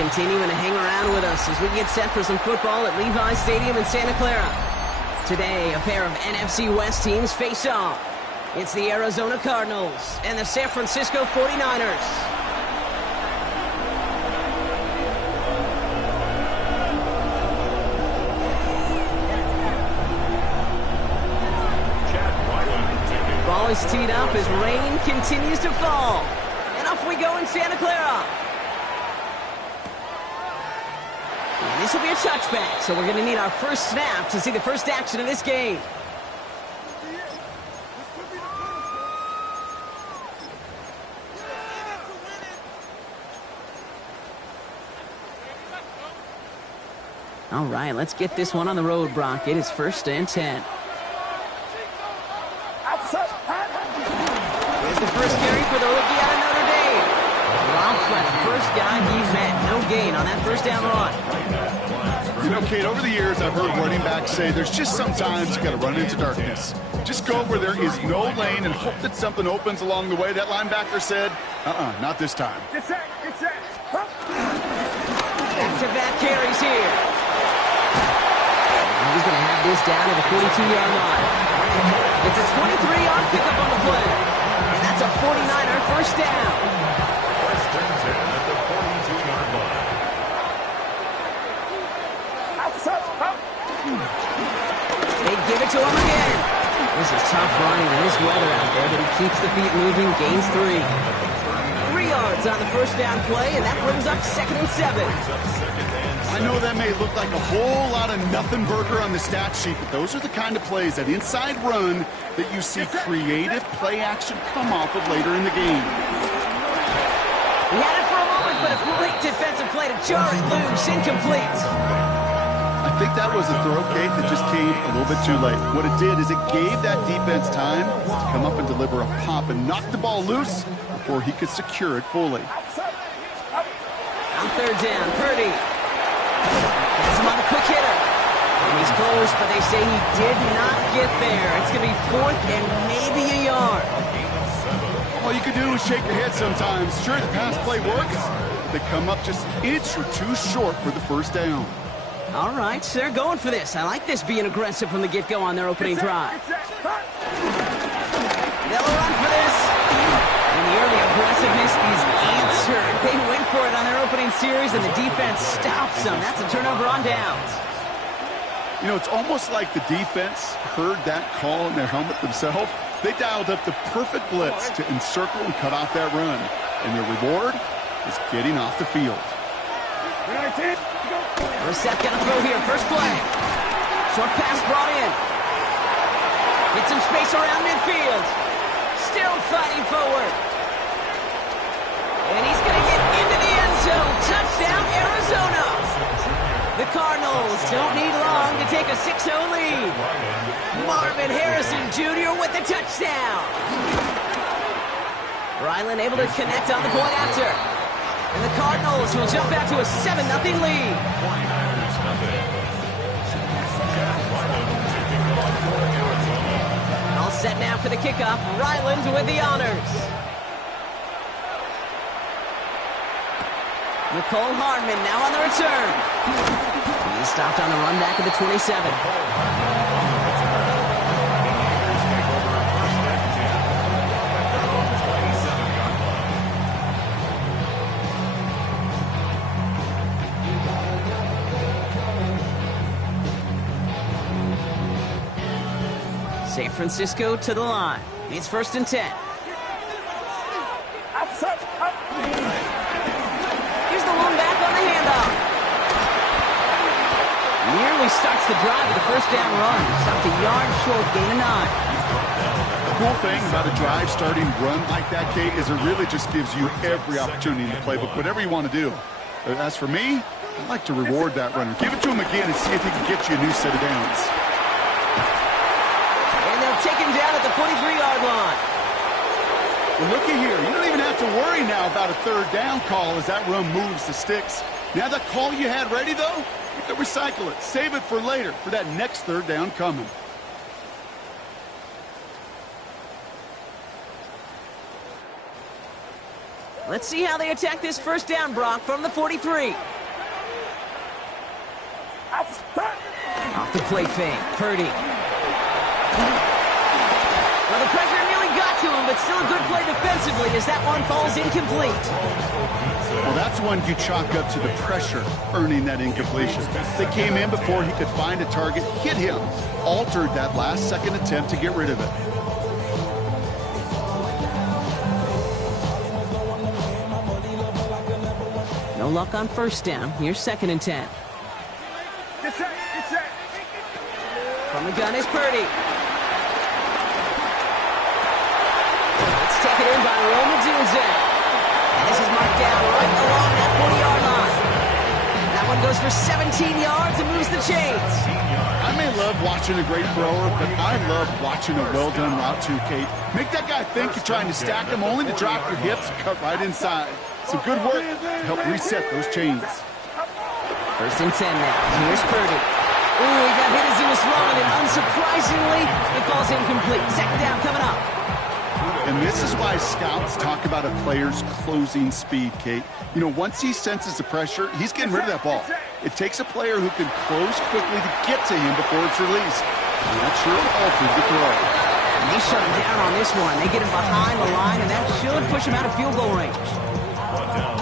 continuing to hang around with us as we get set for some football at Levi's Stadium in Santa Clara. Today, a pair of NFC West teams face off. It's the Arizona Cardinals and the San Francisco 49ers. Ball is teed up as rain continues to fall. And off we go in Santa Clara. And this will be a touchback, so we're going to need our first snap to see the first action of this game. All right, let's get this one on the road, Brock. It is 1st and 10. Here's the first carry for the rookie out of Notre Dame. Dropped by the first guy he met. No gain on that first down run. You know, Kate, over the years, I've heard running backs say there's just sometimes you got to run into darkness. Just go where there is no lane and hope that something opens along the way. That linebacker said, not this time. Get set, get set. Back-to-back carries here. And he's going to have this down at the 42-yard line. It's a 23-yard pickup on the play. And that's a 49er first down. First and 10 at the 42-yard line. They give it to him again. This is tough running in this weather out there, but he keeps the feet moving, gains 3. 3 yards on the first down play, and that brings up 2nd and 7. I know that may look like a whole lot of nothing burger on the stat sheet, but those are the kind of plays, that inside run, that you see creative play action come off of later in the game. He had it for a moment, but a great defensive play to jar it loose, incomplete. I think that was a throw, Kate, that just came a little bit too late. What it did is it gave that defense time to come up and deliver a pop and knock the ball loose before he could secure it fully. On 3rd down, Purdy. Has him on a quick hitter. And he's close, but they say he did not get there. It's going to be 4th and maybe a yard. All you can do is shake your head sometimes. Sure, the pass play works. They come up just an inch or 2 short for the first down. All right, so they're going for this. I like this being aggressive from the get-go on their opening drive. They'll run for this. And the early aggressiveness is answered. They went for it on their opening series, and the defense stops them. That's a turnover on downs. You know, it's almost like the defense heard that call in their helmet themselves. They dialed up the perfect blitz to encircle and cut off that run. And their reward is getting off the field. Brissett gonna throw here. First play. Short pass brought in. Get some space around midfield. Still fighting forward. And he's gonna get into the end zone. Touchdown, Arizona. The Cardinals don't need long to take a 6-0 lead. Marvin Harrison Jr. with the touchdown. Ryland able to connect on the point after. And the Cardinals will jump out to a 7-0 lead. All set now for the kickoff. Ryland with the honors. Nicole Hardman now on the return. He's stopped on the run back at the 27. San Francisco to the line. It's 1st and 10. Here's the one back on the handoff. Nearly starts the drive with the first down run. Stopped a yard short, gain of 9. The cool thing about a drive starting run like that, Kate, is it really just gives you every opportunity in the playbook, whatever you want to do. As for me, I'd like to reward that runner. Give it to him again and see if he can get you a new set of downs. Take him down at the 43-yard line. Well, looky here. You don't even have to worry now about a 3rd down call as that run moves the sticks. Now that call you had ready, though, you can recycle it. Save it for later for that next 3rd down coming. Let's see how they attack this first down, Brock, from the 43. Off the play fake, Purdy. Well, the pressure nearly got to him, but still a good play defensively as that one falls incomplete. Well, that's one you chalk up to the pressure earning that incompletion. They came in before he could find a target, hit him, altered that last-second attempt to get rid of it. No luck on first down. Here's 2nd and 10. From the gun is Purdy. It's taken in by Rome Odunze. And this is marked down right along that 40-yard line. That one goes for 17 yards and moves the chains. I may love watching a great thrower, but I love watching a well-done route too, Kate. Make that guy think you're trying to stack him, only to drop your hips and cut right inside. So good work to help reset those chains. 1st and 10 now. Here's Purdy. Ooh, he got hit as he was throwing, and unsurprisingly, it falls incomplete. 2nd down coming up. And this is why scouts talk about a player's closing speed, Kate. You know, once he senses the pressure, he's getting rid of that ball. It takes a player who can close quickly to get to him before it's released. And that sure altered the throw. And they shut him down on this one. They get him behind the line, and that should push him out of field goal range.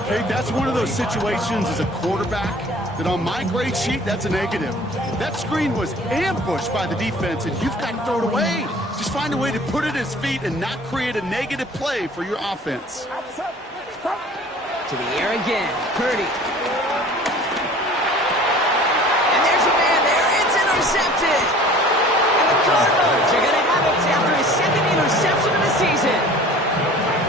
Kate, that's one of those situations as a quarterback that on my grade sheet, that's a negative. That screen was ambushed by the defense, and you've got to throw it away. Just find a way to put it at his feet and not create a negative play for your offense. To the air again, Purdy. And there's a man there. It's intercepted. And the Cardinals are going to have it after his 2nd interception of the season.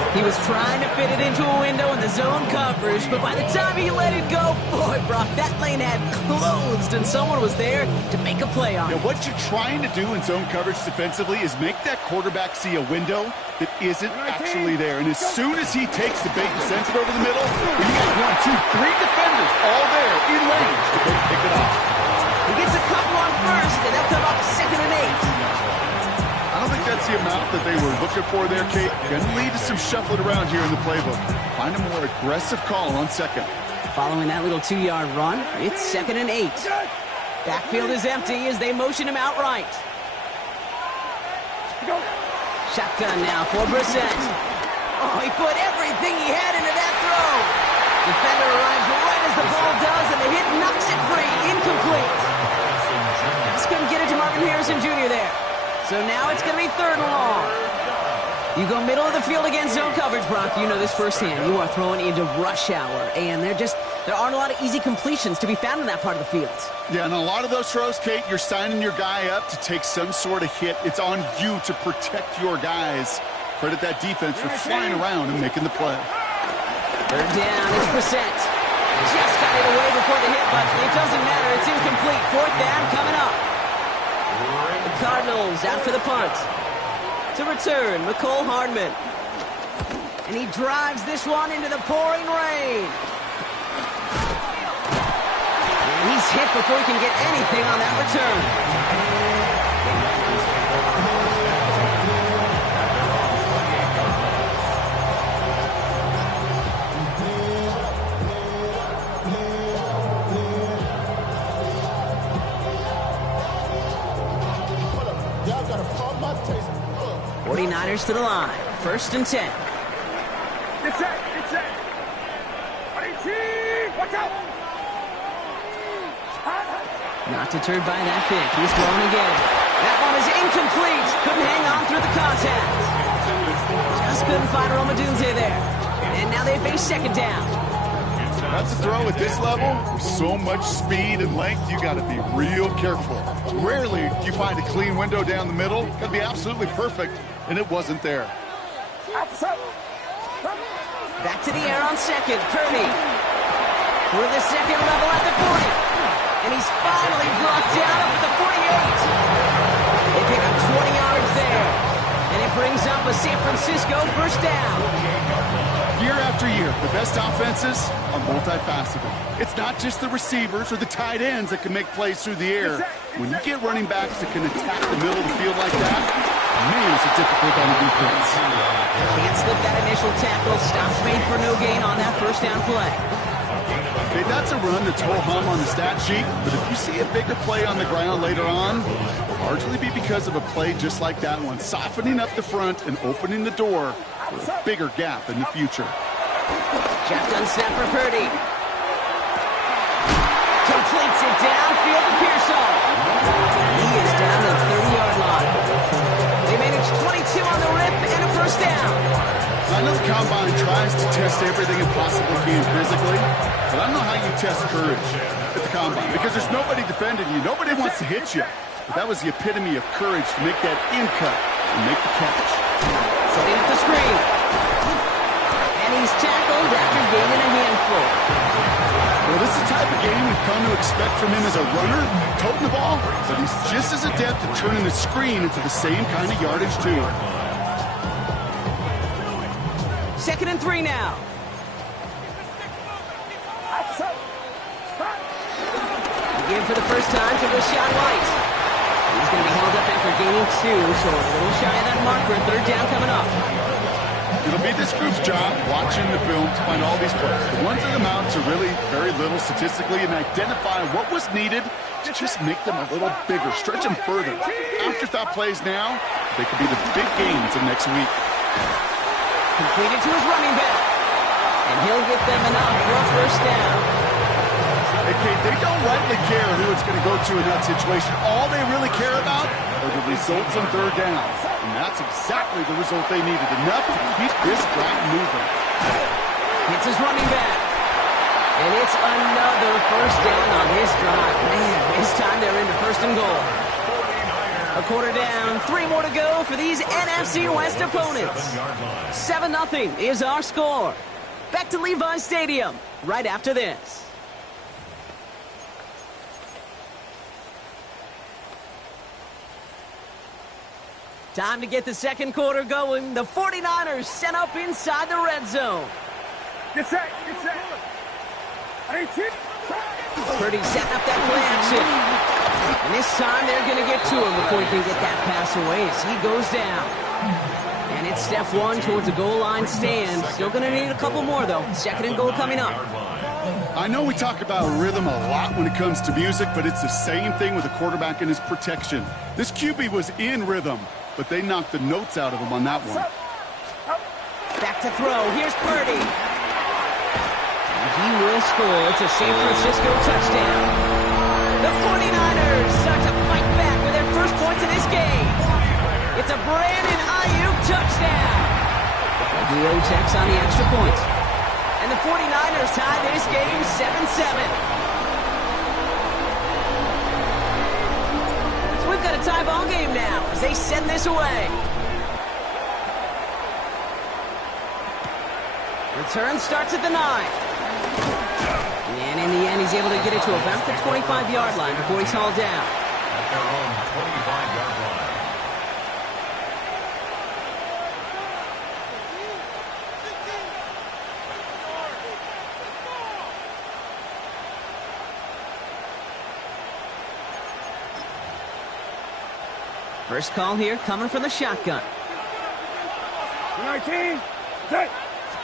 He was trying to fit it into a window in the zone coverage, but by the time he let it go, boy, Brock, that lane had closed, and someone was there to make a play on it. Now, what you're trying to do in zone coverage defensively is make that quarterback see a window that isn't actually there. And as soon as he takes the bait and sends it over the middle, you got 1, 2, 3 defenders all there in range to go pick it off. He gets a couple on first, and they'll come up 2nd and 8. I don't think that's the amount that they were looking for there, Kate. Going to lead to some shuffling around here in the playbook. Find a more aggressive call on 2nd. Following that little 2-yard run, it's 2nd and 8. Backfield is empty as they motion him outright. Shotgun now for Brissett. Oh, he put everything he had into that throw. Defender arrives right as the ball does, and the hit knocks it free. Incomplete. Just couldn't get it to Marvin Harrison Jr. there. So now it's going to be 3rd and long. You go middle of the field against zone coverage, Brock. You know this firsthand. You are throwing into rush hour, and there aren't a lot of easy completions to be found in that part of the field. Yeah, and a lot of those throws, Kate, you're signing your guy up to take some sort of hit. It's on you to protect your guys. Credit that defense for flying around and making the play. 3rd down, it's Brissett. Just got it away before the hit, but it doesn't matter. It's incomplete. 4th down coming up. The Cardinals out for the punt. To return, McCole Hardman. And he drives this one into the pouring rain. And he's hit before he can get anything on that return. 49ers to the line. 1st and 10. It's it. Watch out. Not deterred by that pick. He's throwing again. That one is incomplete. Couldn't hang on through the contact. Just couldn't find Rome Odunze there. And now they face 2nd down. That's a throw at this level. With so much speed and length, you got to be real careful. Rarely do you find a clean window down the middle. Got to be absolutely perfect, and it wasn't there. Back to the air on 2nd. Purdy. For the 2nd level at the 40. And he's finally brought down up at the 48. They pick up 20 yards there. And it brings up a San Francisco 1st down. Year after year, the best offenses are multifaceted. It's not just the receivers or the tight ends that can make plays through the air. When you get running backs that can attack the middle of the field like that, Man, is it difficult on the defense. Can't slip that initial tackle. Stops made for no gain on that first down play. Okay, that's a run that's ho-hum on the stat sheet, but if you see a bigger play on the ground later on, it'll largely be because of a play just like that one, softening up the front and opening the door for a bigger gap in the future. Shotgun snap for Purdy. Completes it downfield to Pearsall. He is down the 30-yard line. They managed 22 on the rip and a first down. I know the Combine tries to test everything it possibly can physically, but I don't know how you test courage at the Combine because there's nobody defending you. Nobody wants to hit you. But that was the epitome of courage to make that in cut and make the catch. Setting up the screen. And he's tackled after gaining a handful. Well, this is the type of game we've come to expect from him as a runner, toting the ball, but he's just as adept at turning the screen into the same kind of yardage, too. 2nd and 3 now. Again for the first time to Rachaad White. He's going to be held up after gaining 2, so a little shy of that marker. 3rd down coming up. It'll be this group's job watching the film to find all these plays. The ones that amount to really very little statistically and identify what was needed to just make them a little bigger, stretch them further. Afterthought plays now, they could be the big gains of next week. Completed to his running back. And he'll get them enough for a first down. Okay, they don't rightly care who it's going to go to in that situation. All they really care about are the results on 3rd down. And that's exactly the result they needed. Enough to keep this drive moving. Hits his running back. And it's another first down on this drive. Man, this time they're into 1st and goal. A quarter down, 3 more to go for these NFC West opponents. 7-0 is our score. Back to Levi's Stadium right after this. Time to get the 2nd quarter going. The 49ers sent up inside the red zone. Get set. Get set. 18. Purdy setting up that play action. And this time they're going to get to him before he can get that pass away as he goes down. And it's step 1 towards a goal line stand. Still going to need a couple more, though. 2nd and goal coming up. I know we talk about rhythm a lot when it comes to music, but it's the same thing with a quarterback and his protection. This QB was in rhythm, but they knocked the notes out of him on that one. Back to throw. Here's Purdy. He will score. It's a San Francisco touchdown. The 49ers start to fight back with their first points in this game. It's a Brandon Ayuk touchdown. The O-Tex on the extra point. And the 49ers tie this game 7-7. So we've got a tie ball game now as they send this away. Return starts at the 9. And in the end, he's able to get it to about the 25-yard line before he's hauled down. At their own 25-yard line. First call here coming from the shotgun. 19. Set.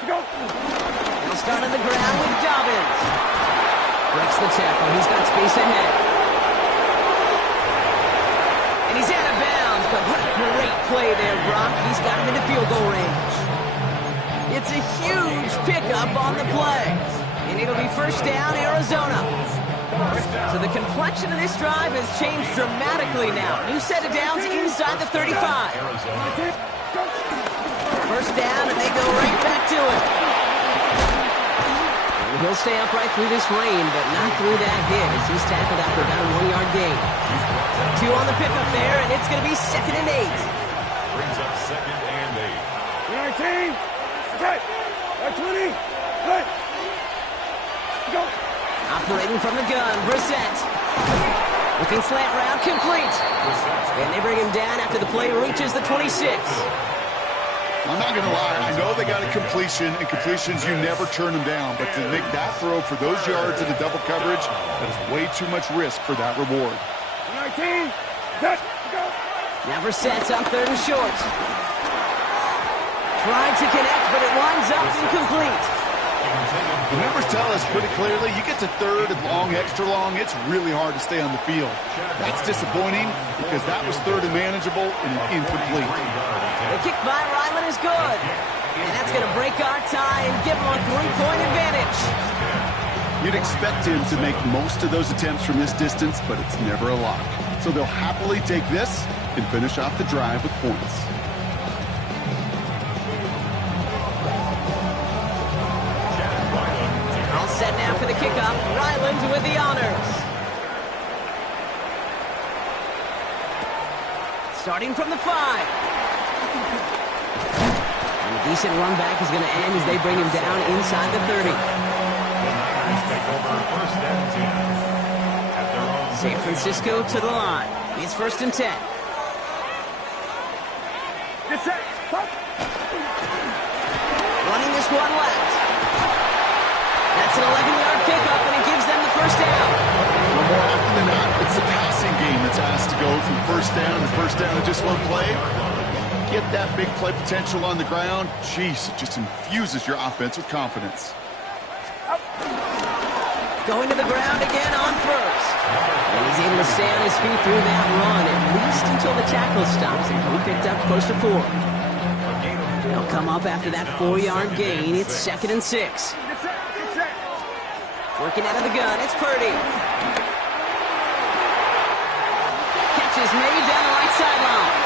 Go. He'll start on the ground with Dobbins. Breaks the tackle. He's got space ahead. And he's out of bounds, but what a great play there, Brock. He's got him into field goal range. It's a huge pickup on the play. And it'll be first down, Arizona. So the complexion of this drive has changed dramatically now. New set of downs inside the 35. First down, and they go right back to it. And he'll stay upright through this rain, but not through that hit as he's tackled after about a 1-yard gain. 2 on the pickup there, and it's going to be 2nd and 8. Brings up 2nd and 8. 19. Set. 20. Set. Go. Operating from the gun, Brissett. Looking slant route, complete. And they bring him down after the play reaches the 26. I'm not going to lie. I know they got a completion, and completions, you never turn them down. But to make that throw for those yards in the double coverage, that is way too much risk for that reward. 19. Set. Go. Never sets on 3rd and short. Tried to connect, but it winds up incomplete. The numbers tell us pretty clearly, you get to 3rd and long, extra long, it's really hard to stay on the field. That's disappointing because that was 3rd and manageable and incomplete. The kick by Ryland is good. And that's going to break our tie and give him a 3-point advantage. You'd expect him to make most of those attempts from this distance, but it's never a lock. So they'll happily take this and finish off the drive with points. All set now for the kickoff. Ryland with the honors. Starting from the 5. And a decent run back is going to end as they bring him down inside the 30. Take over 1st and 10 at their own. San Francisco to the line. It's 1st and 10. Get set. Stop. Running this one left. That's an 11-yard pickup, and it gives them the 1st down. Well, more often than not, it's the passing game that's asked to go from 1st down to 1st down in just one play. Get that big play potential on the ground. Jeez, it just infuses your offense with confidence. Going to the ground again on 1st. And he's able to stay on his feet through that run, at least until the tackle stops him. He picked up close to 4. They'll come up after that 4-yard gain. It's 2nd and 6. Get set. Get set. Working out of the gun, it's Purdy. Catch is made down the right sideline.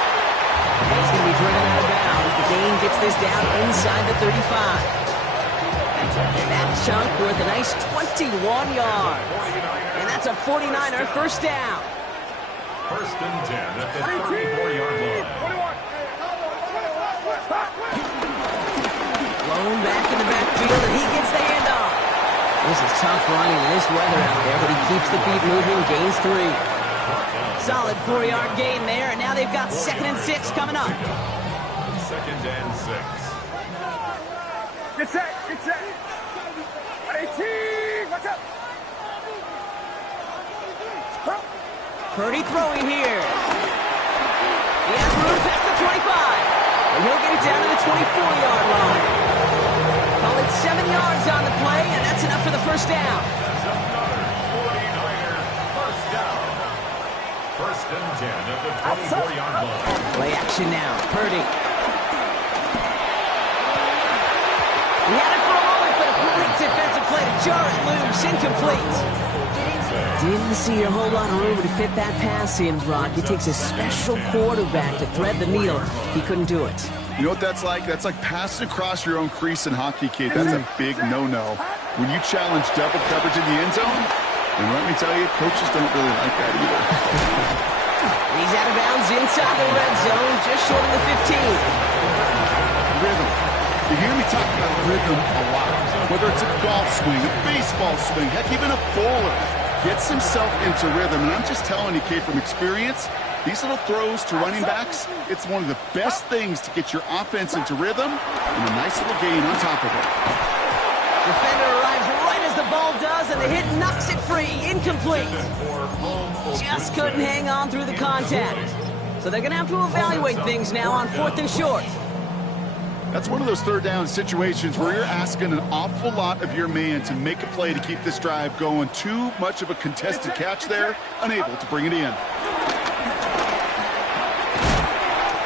And he's going to be driven out of bounds. The gain gets this down inside the 35. That chunk worth a nice 21 yards. And that's a 49er 1st down. 1st and 10 at the 34-yard line. Blown back in the backfield, and he gets the handoff. This is tough running in this weather out there, but he keeps the feet moving, gains 3. Solid 4-yard gain there, and now they've got 2nd and 6 coming up. 2nd and 6. Get set. Get set. 18. Watch out. Purdy throwing here. He has room past the 25. And he'll get it down to the 24-yard line. Call it 7 yards on the play, and that's enough for the 1st down. Another 49er 1st down. 1st and 10 at the 24-yard line. Play action now. Purdy. He had it for a moment, but a great defensive play to jar it loose. Incomplete. Didn't see a whole lot of room to fit that pass in, Brock. It takes a special quarterback to thread the needle. He couldn't do it. You know what that's like? That's like passing across your own crease in hockey, kid. That's a big no-no. When you challenge double coverage in the end zone, and let me tell you, coaches don't really like that either. He's out of bounds inside the red zone, just short of the 15. Rhythm. You hear me talk about rhythm a lot. Whether it's a golf swing, a baseball swing, heck, even a bowler gets himself into rhythm. And I'm just telling you, kid, from experience, these little throws to running backs, it's one of the best things to get your offense into rhythm and a nice little gain on top of it. Defender arrives right as the ball does, and the hit knocks it free. Incomplete. Just couldn't hang on through the contact. So they're going to have to evaluate things now on 4th and short. That's one of those 3rd down situations where you're asking an awful lot of your man to make a play to keep this drive going. Too much of a contested catch there, unable to bring it in.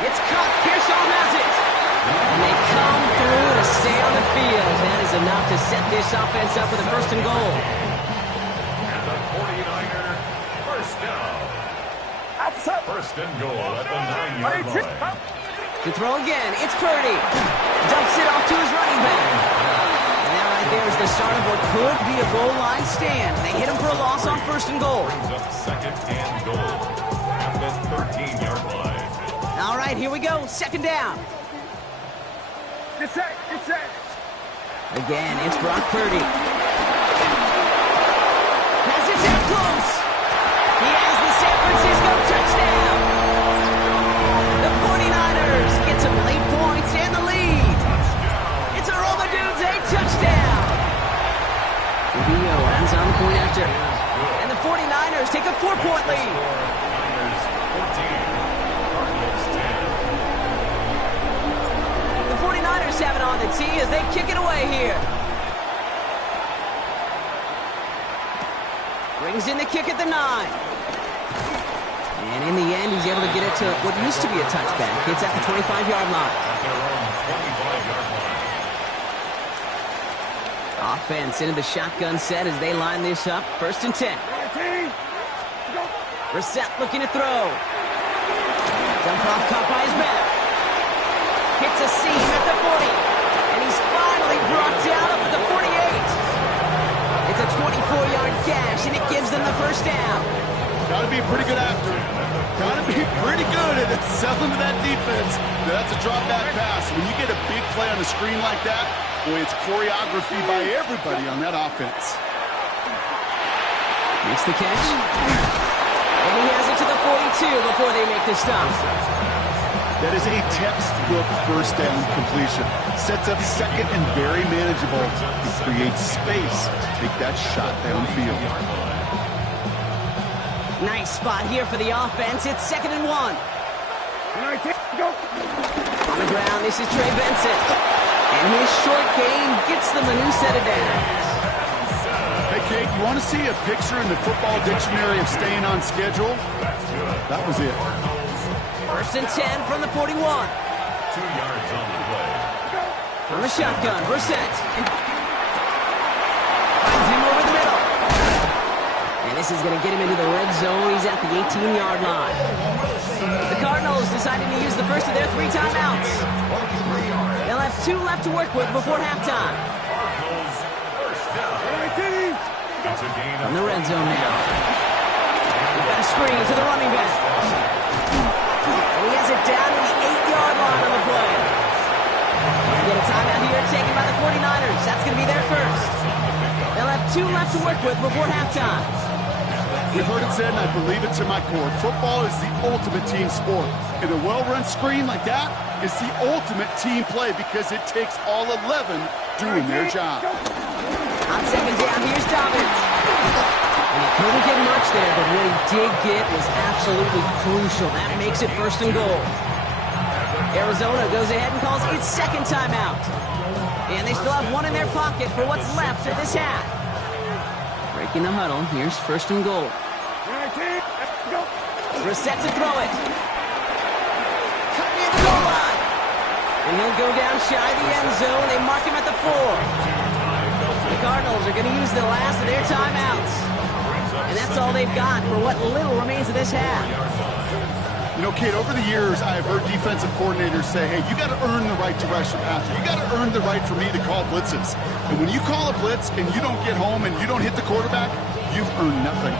It's caught. Pearsall has it. And they come through to stay on the field. That is enough to set this offense up with a 1st and goal. And the 49er 1st down. 1st and goal at the 9-yard line. To throw again, it's Purdy. Dumps it off to his running back. And that right there is the start of what could be a goal line stand. They hit him for a loss on 1st and goal. Brings up 2nd and goal at the 13-yard line. All right, here we go. 2nd down. Get set. Get set. Again, it's Brock Purdy. Has it down close. He has the San Francisco touchdown. The 49ers get some late points and the lead. It's a Roma Dudes 8 touchdown. Rubio ends on the point after. And the 49ers take a 4-point lead. Niners 14, Cardinals tee as they kick it away here. Brings in the kick at the 9. And in the end, he's able to get it to what used to be a touchback. It's at the 25-yard line. At their own 25-yard line. Offense into the shotgun set as they line this up. 1st and 10. Brissett looking to throw. Jump off caught by his back. Hits a seam at the 40. And he's finally brought down up at the 48. It's a 24-yard gash, and it gives them the 1st down. Got to be a pretty good actor. Got to be pretty good at selling to that defense. That's a drop back pass. When you get a big play on the screen like that, boy, it's choreography by everybody on that offense. Makes the catch. And he has it to the 42 before they make the stop. That is a textbook 1st down completion. Sets up 2nd and very manageable. It creates space to take that shot downfield. Nice spot here for the offense. It's 2nd and 1. On the ground, this is Trey Benson. And his short game gets them a new set of downs. Hey, Kate, you want to see a picture in the football dictionary of staying on schedule? That was it. 1st and 10 from the 41. 2 yards on the play. From the shotgun, Brissett. Finds him over the middle. And this is going to get him into the red zone. He's at the 18-yard line. The Cardinals decided to use the first of their 3 timeouts. They'll have 2 left to work with before halftime. Cardinals, 1st down. It's a gain In of the red zone now. We've got a screen to the running back. And he has it down to the 8-yard line on the play. We get a timeout here taken by the 49ers. That's going to be their first. They'll have 2 left to work with before halftime. We've heard it said, and I believe it to my core, football is the ultimate team sport. And a well-run screen like that is the ultimate team play because it takes all 11 doing their job. On 2nd down, here's Dobbins. And he couldn't get much there, but what he did get was absolutely crucial. That makes it 1st and goal. Arizona goes ahead and calls its 2nd timeout. And they still have 1 in their pocket for what's left of this half. Breaking the huddle, here's 1st and goal. Brissett to throw it. Cut near the goal line. And he'll go down shy of the end zone. They mark him at the 4. The Cardinals are going to use the last of their timeouts. And that's all they've got for what little remains of this half. You know, Kate, over the years, I have heard defensive coordinators say, hey, you got to earn the right to rush the passer. You got to earn the right for me to call blitzes. And when you call a blitz and you don't get home and you don't hit the quarterback, you've earned nothing.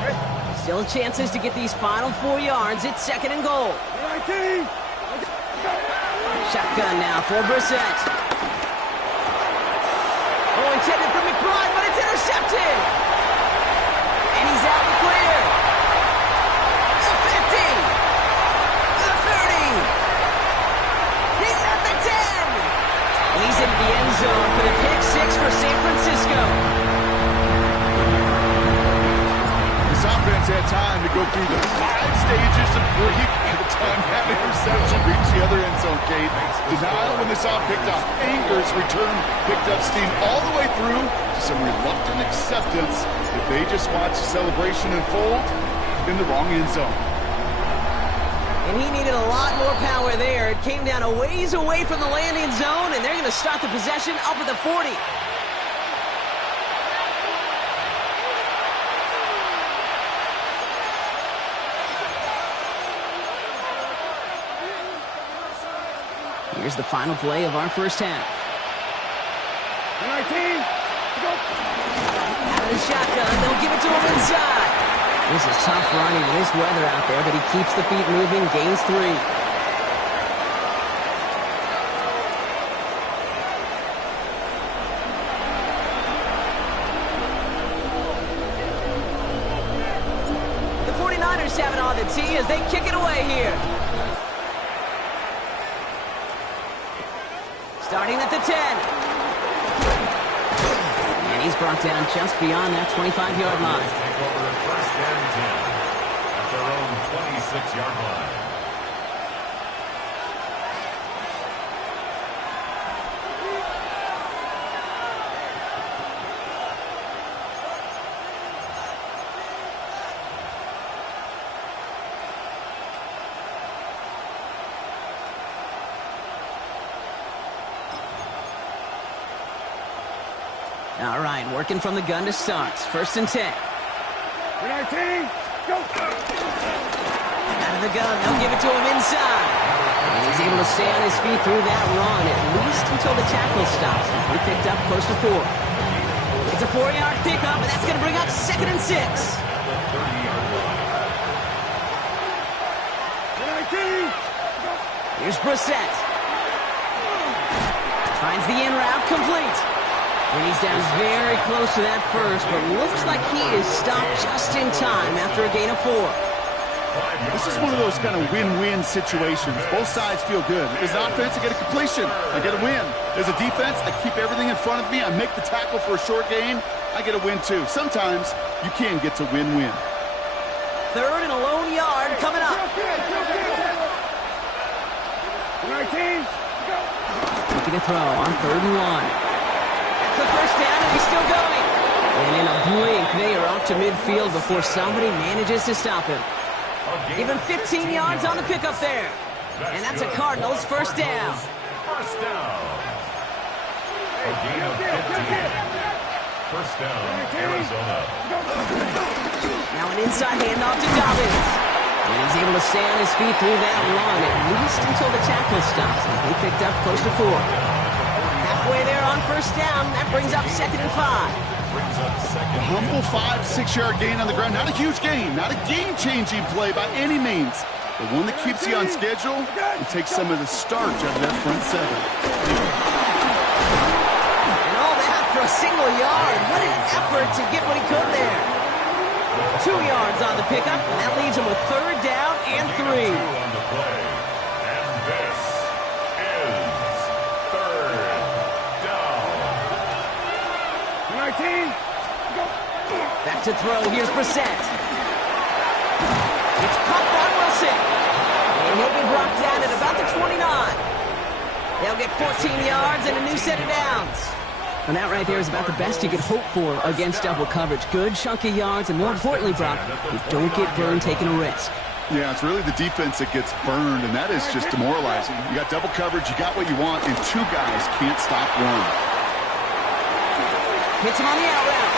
Still chances to get these final 4 yards. It's 2nd and goal. Shotgun now for Brissett. Oh, intended for McBride, but it's intercepted. And he's out and clear. The 50. The 30. He's at the 10. And he's into the end zone for the pick 6 for San Francisco. This offense had time to go through the 5 stages of grief by the time that interception reached the other end zone, Kate. Denial when they saw it picked up. Anger's return picked up steam all the way through to some reluctant acceptance that they just watched the celebration unfold in the wrong end zone. And he needed a lot more power there. It came down a ways away from the landing zone, and they're going to start the possession up at the 40. Here's the final play of our first half. Out of the shotgun, they'll give it to him inside. This is tough running in this weather out there, but he keeps the feet moving, gains 3. The 49ers have it on the tee as they kick it away here. Starting at the 10. And he's brought down just beyond that 25-yard line. Take over the 1st and 10 at their own 26-yard line. All right, working from the gun to start. 1st and 10. 19, go! Out of the gun, they'll give it to him inside. And he's able to stay on his feet through that run, at least until the tackle stops. He picked up close to 4. It's a 4-yard pickup, and that's going to bring up 2nd and 6. 19, Here's Brissett. Finds the in route complete. And he's down very close to that first, but looks like he is stopped just in time after a gain of 4. This is one of those kind of win-win situations. Both sides feel good. As an offense, I get a completion. I get a win. As a defense, I keep everything in front of me. I make the tackle for a short gain. I get a win, too. Sometimes you can get to win-win. 3rd and a lone yard coming up. 19, go! Looking to throw on 3rd and 1. That's the first down, and he's still going. And in a blink, they are up to midfield before somebody manages to stop him. Give him 15 yards on the pickup there. And that's a Cardinals 1st down. First down. A gain of 15. First down, Arizona. Now an inside handoff to Dobbins. And he's able to stay on his feet through that run, at least until the tackle stops. And he picked up close to 4. Halfway there on 1st down, that brings up 2nd and 5. A humble 5-6-yard gain on the ground. Not a huge gain. Not a game-changing play by any means. But one that keeps you on schedule and takes some of the starch out of that front 7. And all that for a single yard. What an effort to get what he could there. 2 yards on the pickup, and that leaves him with 3rd down and 3. On the play. And this is 3rd down. 19, go! Back to throw. Here's Brissett. It's caught by Wilson. And he'll be brought down at about the 29. They'll get 14 yards and a new set of downs. And that right there is about the best you could hope for against double coverage. Good chunky yards, and more importantly, Brock, you don't get burned taking a risk. Yeah, it's really the defense that gets burned, and that is just demoralizing. You got double coverage, you got what you want, and 2 guys can't stop one. Hits him on the out route.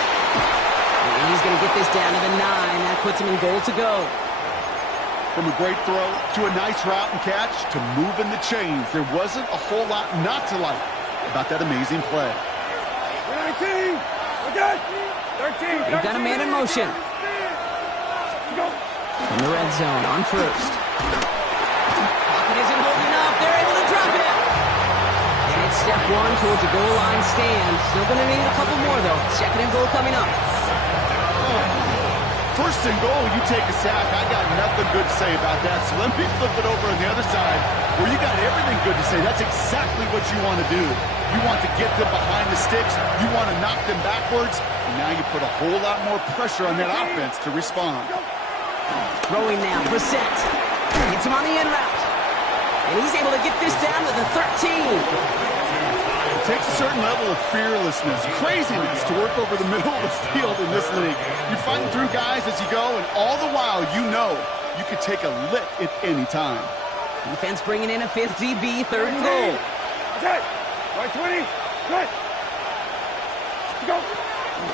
And he's going to get this down to the 9. That puts him in goal to go. From a great throw to a nice route and catch to moving the chains, there wasn't a whole lot not to like about that amazing play. 19, okay, 13, They've got a man in motion. go! In the red zone on 1st. Pocket isn't holding up. They're able to drop it. And it's step 1 towards a goal line stand. Still going to need a couple more, though. 2nd and goal coming up. 1st and goal, you take a sack. I got nothing good to say about that. So let me flip it over on the other side where you got everything good to say. That's exactly what you want to do. You want to get them behind the sticks. You want to knock them backwards. And now you put a whole lot more pressure on that offense to respond. Throwing now, Brissett. Hits him on the in route. And he's able to get this down to the 13. It takes a certain level of fearlessness, craziness to work over the middle of the field in this league. You're fighting through guys as you go, and all the while you know you could take a lick at any time. Defense bringing in a 5th DB, 3rd and goal. Okay, 20, good. Go!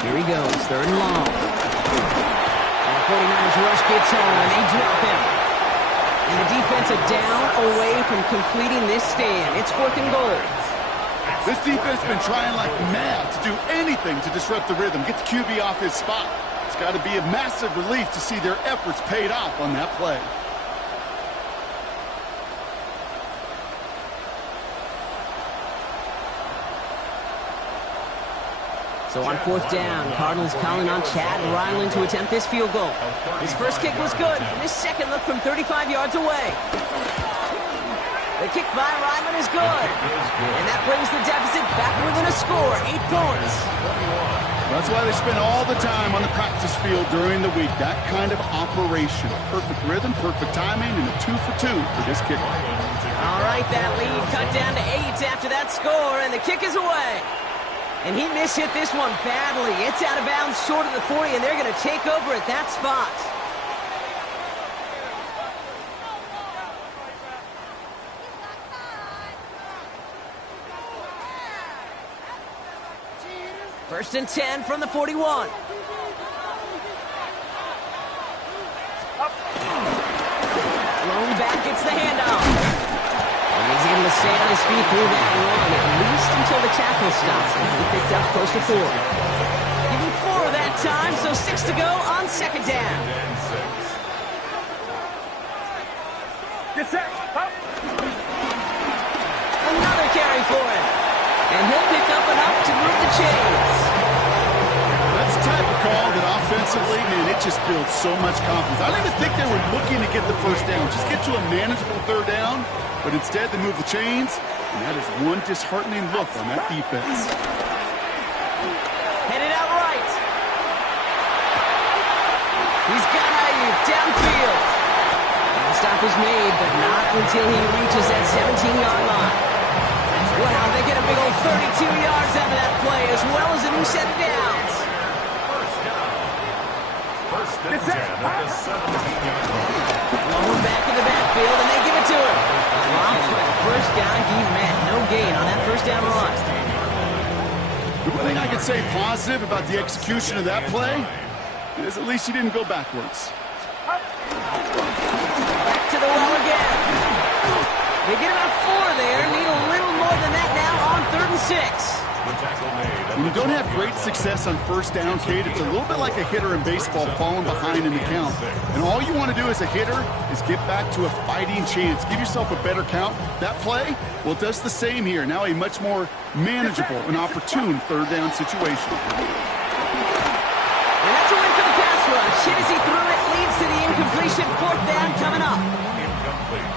Here he goes, 3rd and long. And the 49ers rush gets home, and they drop him. And the defense are down away from completing this stand. It's 4th and goal. This defense has been trying like mad to do anything to disrupt the rhythm, get the QB off his spot. It's got to be a massive relief to see their efforts paid off on that play. So on 4th down, Cardinals calling on Chad Ryland to attempt this field goal. His first kick was good, and his second look from 35 yards away. The kick by Ryland is good. And that brings the deficit back within a score, 8 points. That's why they spend all the time on the practice field during the week. That kind of operation. Perfect rhythm, perfect timing, and a 2 for 2 for this kicker. All right, that lead cut down to 8 after that score, and the kick is away. And he mishit this one badly. It's out of bounds short of the 40, and they're going to take over at that spot. First and 10 from the 41. Thrown back, gets the handoff. And he's able to stay on his feet through that run, at least until the tackle stops. And he picked up close to 4. Give him 4 that time, so 6 to go on second down. Get set. Up. Another carry for him. And he'll pick up enough to move the chains. That's the type of call that offensively, man, it just builds so much confidence. I don't even think they were looking to get the first down. Just get to a manageable third down. But instead, they move the chains. And that is one disheartening look on that defense. Headed out right. He's got Ayuk downfield. And the stop is made, but not until he reaches that 17-yard line. Wow, they get a big old 32 yards out of that play, as well as a new set of downs. First and 10 at the 17-yard line. Blown back in the backfield, and they give it to him. Dropped for the first down he met. No gain on that first down run. The one thing I could say positive about the execution of that play is at least he didn't go backwards. Back to the well again. They get about 4 there. Need a little more than that now on 3rd and 6. When you don't have great success on first down, Kate, it's a little bit like a hitter in baseball falling behind in the count. And all you want to do as a hitter is get back to a fighting chance. Give yourself a better count. That play, well, it does the same here. Now a much more manageable and opportune third down situation. And that's a win for the pass rush. Hit as he threw it, leads to the incompletion. 4th down coming up.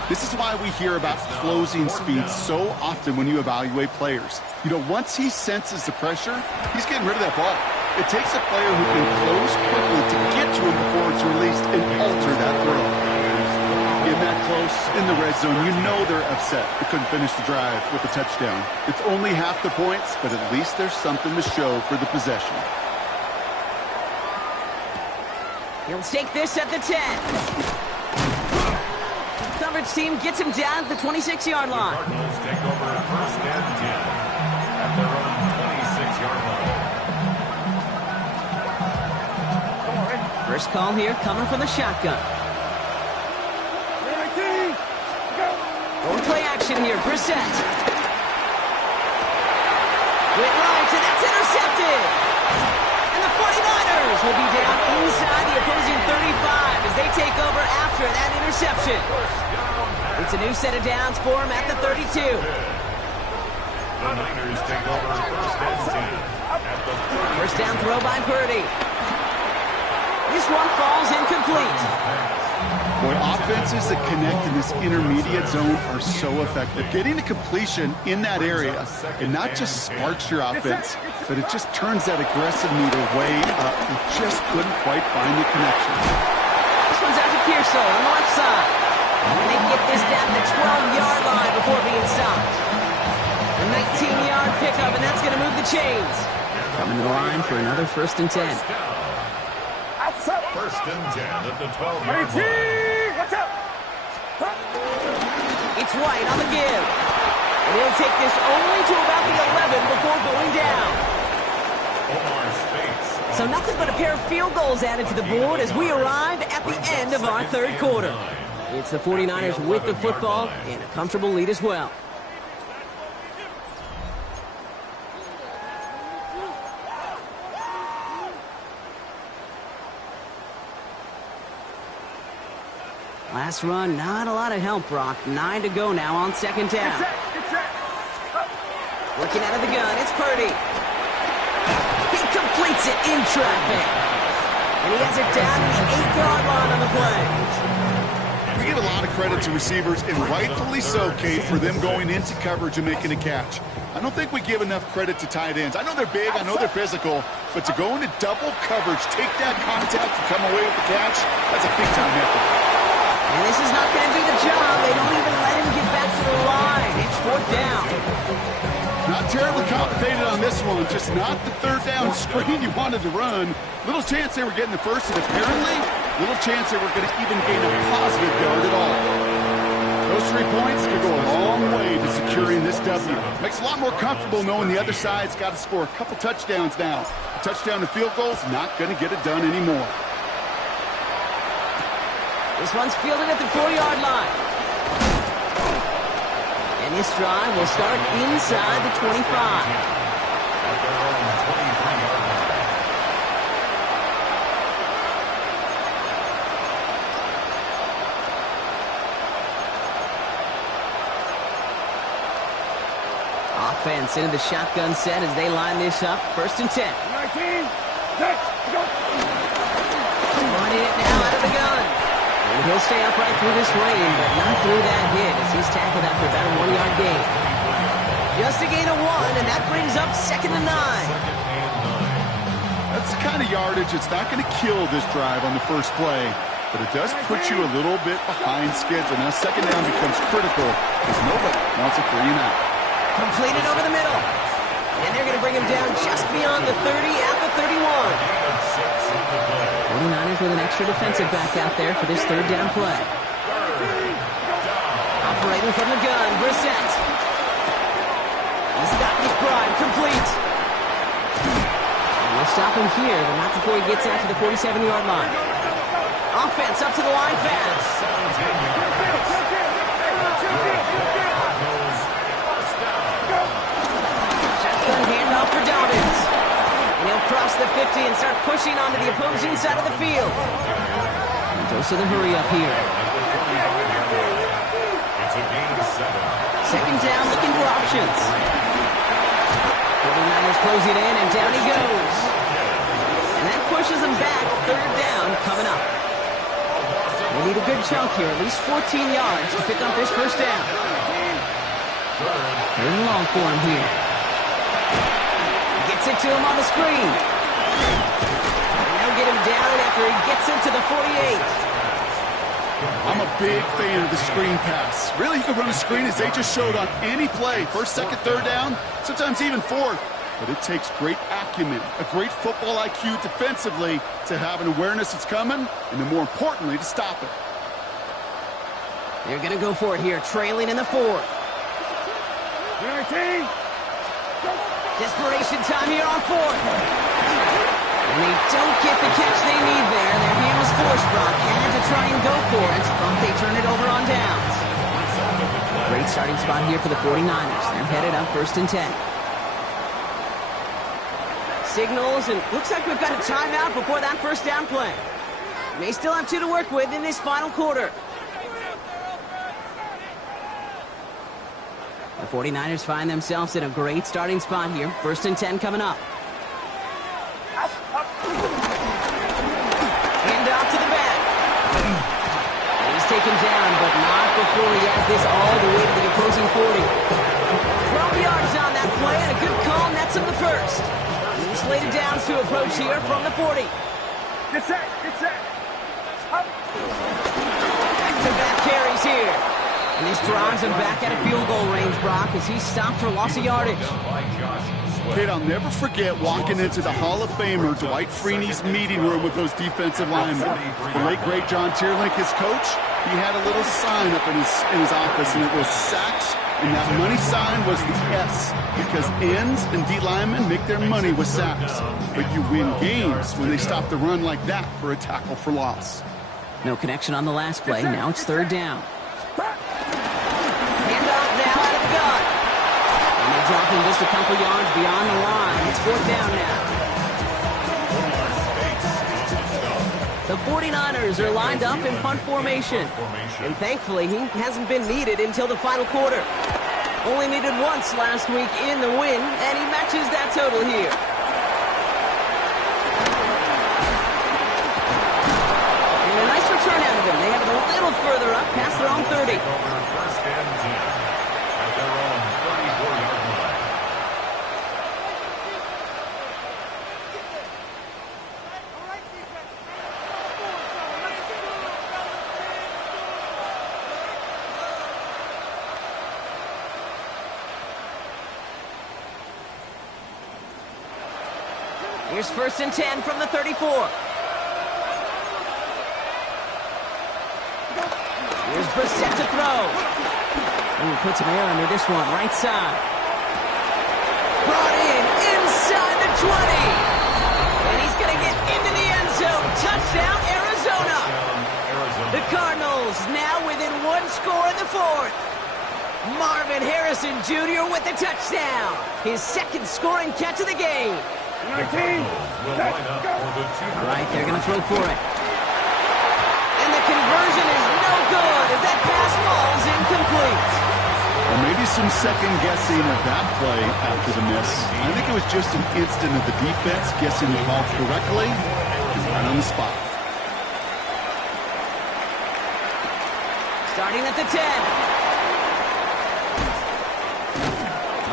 This is why we hear about closing speed so often when you evaluate players. You know, once he senses the pressure, he's getting rid of that ball. It takes a player who can close quickly to get to him before it's released and alter that throw. In that close, in the red zone, you know they're upset they couldn't finish the drive with a touchdown. It's only half the points, but at least there's something to show for the possession. He'll take this at the 10. Coverage team gets him down at the 26-yard line. Cardinals take over first and 10 at their own 26-yard line. First call here coming from the shotgun. 19. Go. Going play action here. Brissett. Went right, and that's intercepted. And the 49ers will be down inside the opposing 35 as they take over after that interception. It's a new set of downs for him at the 32. The Niners take over first and 10 at the 30. First down throw by Purdy. This one falls incomplete. Boy, offenses that connect in this intermediate zone are so effective. Getting a completion in that area, it not just sparks your offense, but it just turns that aggressive meter way up. You just couldn't quite find the connection. This one's out to Pearsall on the left side. And they get this down to the 12-yard line before being stopped. A 19-yard pickup, and that's going to move the chains. Coming to the line for another first and 10. First and 10 at the 12-yard line. Watch out. It's White on the give. And he'll take this only to about the 11 before going down. Omar Speights. So nothing but a pair of field goals added to the board as we arrive at the end of our 3rd quarter. It's the 49ers with the football and a comfortable lead as well. Last run, not a lot of help, Brock. 9 to go now on second down. Looking out of the gun, it's Purdy. He completes it in traffic. And he has it down to the 8-yard line on the play. We give a lot of credit to receivers, and rightfully so, Kate, for them going into coverage and making a catch. I don't think we give enough credit to tight ends. I know they're big, I know they're physical, but to go into double coverage, take that contact and come away with the catch, that's a big-time effort. And this is not going to do the job. They don't even let him get back to the line. It's 4th down. Not terribly complicated on this one, just not the third down screen you wanted to run. Little chance they were getting the first, and apparently, little chance they were going to even gain a positive yard at all. Goes to 3 points could go a long way to securing this W. Makes it a lot more comfortable knowing the other side's got to score a couple touchdowns now. A touchdown and field goal's not going to get it done anymore. This one's fielded at the 4-yard line. And this drive will start inside the 25. Offense into the shotgun set as they line this up. 1st and 10. 19, 6, go. Running it now out of the gun. And he'll stay upright through this rain, but not through that hit as he's tackled after about a 1-yard gain. Just a gain of 1, and that brings up 2nd and 9. That's the kind of yardage that's not going to kill this drive on the first play, but it does put you a little bit behind schedule. Now 2nd down becomes critical because nobody wants a 3 and out. Completed over the middle. And they're going to bring him down just beyond the 30 at the 31. 49ers with an extra defensive back out there for this 3rd down play. Operating from the gun, Brissett. He's got McBride complete. And we'll stop him here, but not before he gets out to the 47-yard line. Offense up to the line fast. Handoff for Dobbins. And he'll cross the 50 and start pushing onto the opposing side of the field. And goes to the hurry up here. It's a gain of 7. 2nd down, looking for options. 49ers close it in, and down he goes. And that pushes them back. 3rd down coming up. They need a good chunk here, at least 14 yards to pick up this 1st down. 3rd and long for him here. Gets it to him on the screen. And they'll get him down after he gets into the 48. I'm a big fan of the screen pass. Really, you can run a screen as they just showed on any play. 1st, 2nd, 3rd down, sometimes even 4th. But it takes great acumen, a great football IQ defensively to have an awareness that's coming, and then more importantly, to stop it. They're going to go for it here, trailing in the 4th. 19. Desperation time here on 4th. And they don't get the catch they need there. Their hand was forced. Brock had to try and go for it, but they turn it over on downs. Great starting spot here for the 49ers. They're headed up 1st and 10. Signals, and looks like we've got a timeout before that 1st down play. They still have 2 to work with in this final quarter. The 49ers find themselves in a great starting spot here. 1st and 10 coming up. Hand off to the back. And he's taken down, but not before he has this all the way to the opposing 40. 12 yards on that play, and a good call nets him the 1st. He's slated downs to approach here from the 40. Get set, get set. Up. Back-to-back carries here. And this drives him back at a field goal range, Brock, as he's stopped for loss of yardage. Kid, I'll never forget walking into the Hall of Famer Dwight Freeney's meeting room with those defensive linemen. The late, great John Tierlink, his coach, he had a little sign up in his office, and it was sacks, and that money sign was the S, because ends and D linemen make their money with sacks. But you win games when they stop the run like that for a tackle for loss. No connection on the last play. Now it's 3rd down. Handoff now out of the gun. And they drop him just a couple yards beyond the line. It's 4th down now. The 49ers are lined up in punt formation. And thankfully, he hasn't been needed until the final quarter. Only needed once last week in the win, and he matches that total here. And a nice return out of him. They have it a little further up past their own 30. 1st and 10 at their own 34-yard line. Here's 1st and 10 from the 34. Here's Brissett to throw. Ooh, puts some air under this one, right side. Brought in, inside the 20. And he's going to get into the end zone. Touchdown, Arizona. The Cardinals now within one score in the fourth. Marvin Harrison Jr. with the touchdown. His second scoring catch of the game. 19. All right, they're going to throw for it. And the conversion is no good as that pass falls incomplete. Or maybe some second guessing of that play after the miss. I think it was just an instant of the defense guessing the ball correctly and right on the spot. Starting at the 10.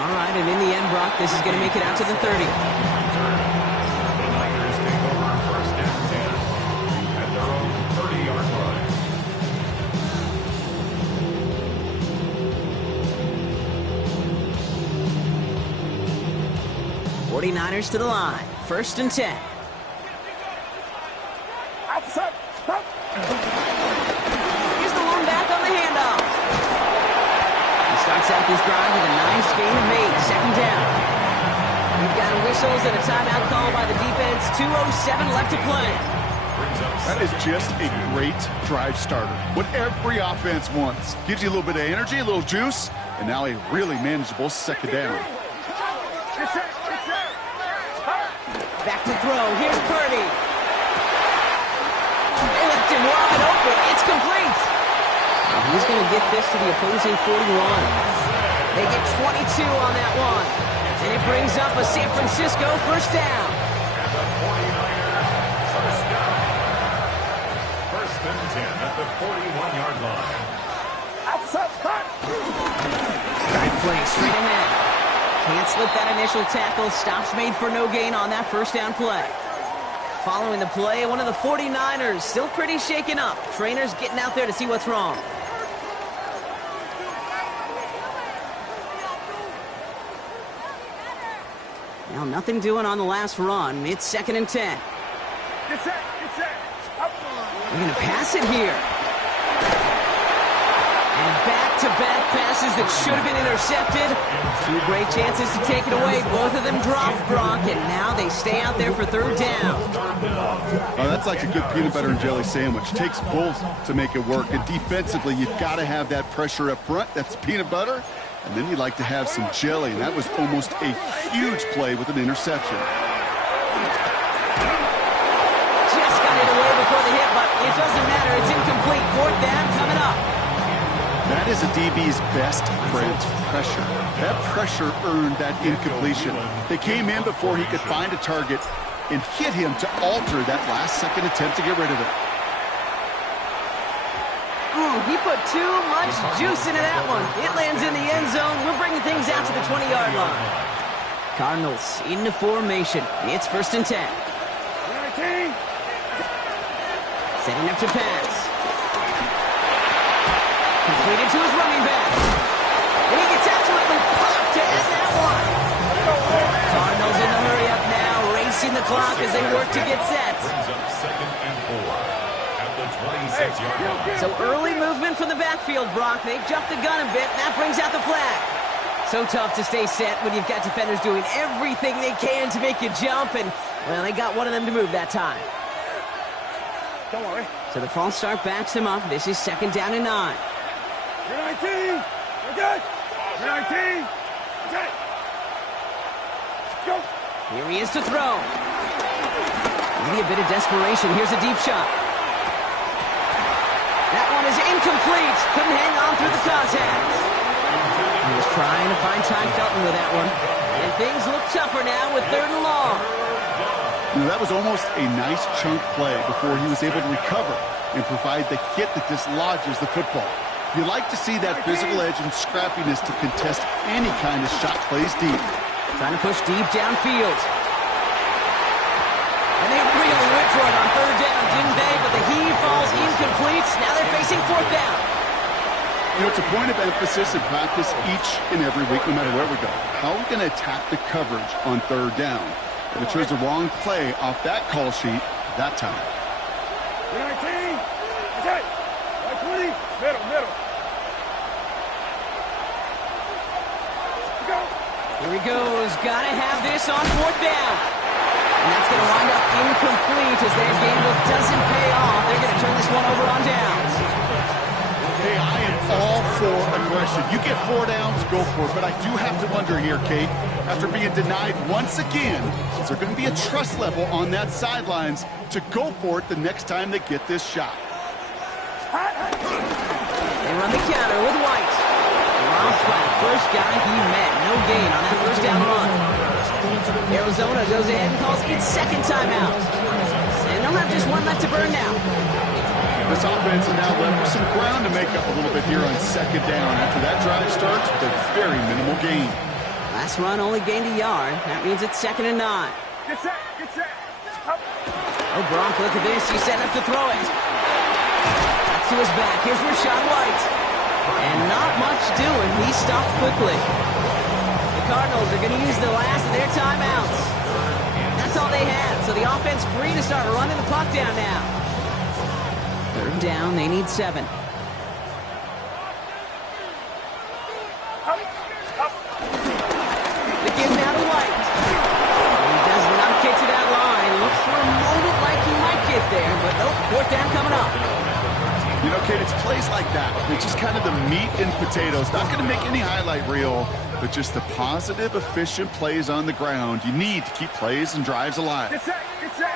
All right, and in the end, Brock, this is going to make it out to the 30. The Niners take over first and 10 at their own 30-yard line. 49ers to the line. First and 10. Outside. Stop. Here's the lone back on the handoff. He starts out this drive with a nice gain of 8. Second down. We've got whistles and a timeout call by the defense. 2:07 left to play. That is just a great drive starter. What every offense wants. Gives you a little bit of energy, a little juice, and now a really manageable second down. Get set. Get set. Back to throw. Here's Purdy. They left him wide open. It's complete. And he's going to get this to the opposing 41. They get 22 on that one. And it brings up a San Francisco first down. And the 49ers first down. First and 10 at the 41-yard line. Outside. Stop. Right play, straight ahead. Can't slip that initial tackle. Stops made for no gain on that first down play. Following the play, one of the 49ers still pretty shaken up. Trainers getting out there to see what's wrong. Now nothing doing on the last run. It's second and 10. Get set. Get set. Up. They're going to pass it here. And back-to-back passes that should have been intercepted. Two great chances to take it away. Both of them dropped, Brock, and now they stay out there for third down. Oh, that's like a good peanut butter and jelly sandwich. Takes both to make it work. And defensively, you've got to have that pressure up front. That's peanut butter. And then you'd like to have some jelly. And that was almost a huge play with an interception. Just got it away before the hit, but it doesn't matter. It's incomplete. Fourth down coming up. That is a DB's best friend, pressure. That pressure earned that incompletion. They came in before he could find a target and hit him to alter that last-second attempt to get rid of it. Ooh, he put too much juice into that one. It lands in the end zone. We're bringing things out to the 20-yard line. Cardinals into formation. It's first and 10. 19. Setting up to pass. Completed to his running back. And he gets absolutely popped to end that one. Cardinals in the hurry up now, racing the clock as they work to get set. Brings up second and 4 at the 26-yard line. So early movement from the backfield, Brock. They jumped the gun a bit. That brings out the flag. So tough to stay set when you've got defenders doing everything they can to make you jump. And, well, they got one of them to move that time. Don't worry. So the false start backs them up. This is second down and 9. You're 19. You're good. You're 19. Okay. Go. Here he is to throw. Maybe a bit of desperation. Here's a deep shot. That one is incomplete. Couldn't hang on through the contact. He was trying to find Ty Felton with that one. And things look tougher now with third and long. You know, that was almost a nice chunk play before he was able to recover and provide the hit that dislodges the football. You like to see that physical edge and scrappiness to contest any kind of shot plays deep. Trying to push deep downfield. And they really went for it on third down, didn't they? But the heave falls incomplete. Now they're facing fourth down. You know, it's a point of emphasis in practice each and every week, no matter where we go. How are we going to attack the coverage on third down? And it chose the wrong play off that call sheet that time. You're 19. Okay. 20. Middle. Here he goes. Gotta have this on fourth down. And that's going to wind up incomplete as their gamble doesn't pay off. They're going to turn this one over on downs. Hey, I am all for aggression. You get 4 downs, go for it. But I do have to wonder here, Kate, after being denied once again, is there going to be a trust level on that sidelines to go for it the next time they get this shot? They run the counter with White. Round flat, first guy he met. No gain on that first down run. Arizona goes ahead and calls its second timeout. And they'll have just one left to burn now. This offense is now left with some ground to make up a little bit here on second down after that drive starts with a very minimal gain. Last run only gained a yard. That means it's 2nd and 9. Get set, get set. Oh, Gronk, look at this. He's setting up to throw it. That's to his back. Here's Rachaad White. And not much doing. He stopped quickly. The Cardinals are going to use the last of their timeouts. That's all they had. So the offense free to start running the clock down now. 3rd down. They need 7. The give now to White. He does not get to that line. Looks for a moment like he might get there, but nope, 4th down coming up. You know, Kate, it's plays like that. It's just kind of the meat and potatoes. Not going to make any highlight reel, but just the positive, efficient plays on the ground. You need to keep plays and drives alive. Get set, get set.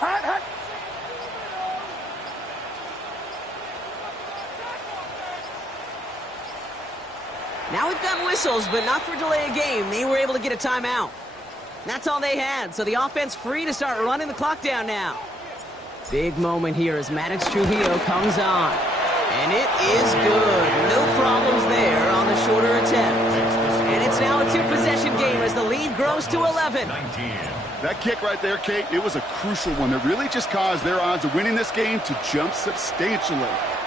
Hot. Now we've got whistles, but not for delay of game. They were able to get a timeout. That's all they had, so the offense free to start running the clock down now. Big moment here as Maddox Trujillo comes on. And it is good. No problems there on the shorter attempt. And it's now a 2-possession game as the lead grows to 11. 19. That kick right there, Kate, it was a crucial one that really just caused their odds of winning this game to jump substantially.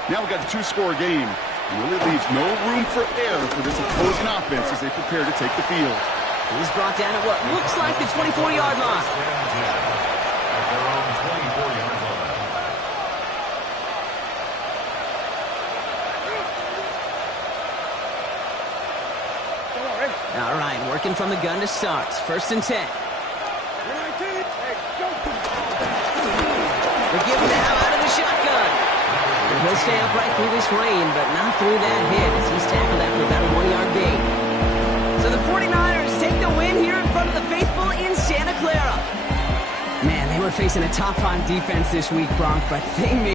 Now we've got a 2-score game. It really leaves no room for error for this opposing offense as they prepare to take the field. He's brought down at what looks like the 24-yard line. At their own 24-yard line. All right, working from the gun to start. 1st and 10. The give now out of the shotgun. And he'll stay upright through this rain, but not through that hit as he's tackled after about a 1-yard gain. So the 49ers take the win here in front of the faithful in Santa Clara. Man, they were facing a top-5 defense this week, Bronk, but they made